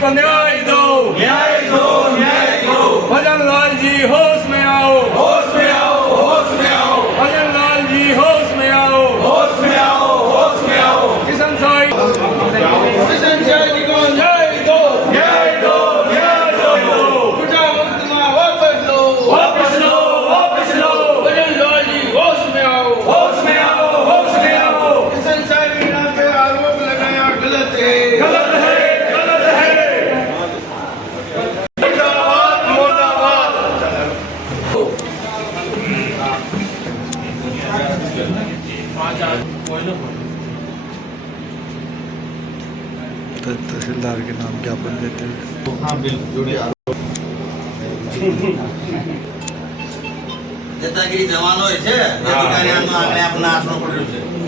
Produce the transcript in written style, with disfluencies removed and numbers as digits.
को न्याय दो, न्याय दो, न्याय दो। भजन लाल जी होश में आओ, होश में आओ, होश में आओ, भजन लाल जी होश में आओ, होश में आओ, होश में आओ। किशन साई जी को न्याय दो, न्याय दो, न्याय दो। झूठा मुकदमा वापस लो, वापस लो, वापस लो। भजन लाल जी होश में आओ, होश में आओ, होश में आओ। किशन साई मीणा पे आरोप लगाया गलत है, गलत है, गलत है। मुर्दाबाद, मुर्दाबाद। तहसीलदार के नाम ज्ञापन देते हैं। नेतागिरी जवान હોય છે અધિકારી આમાં આપણે આપના હાથમાં પડ્યું છે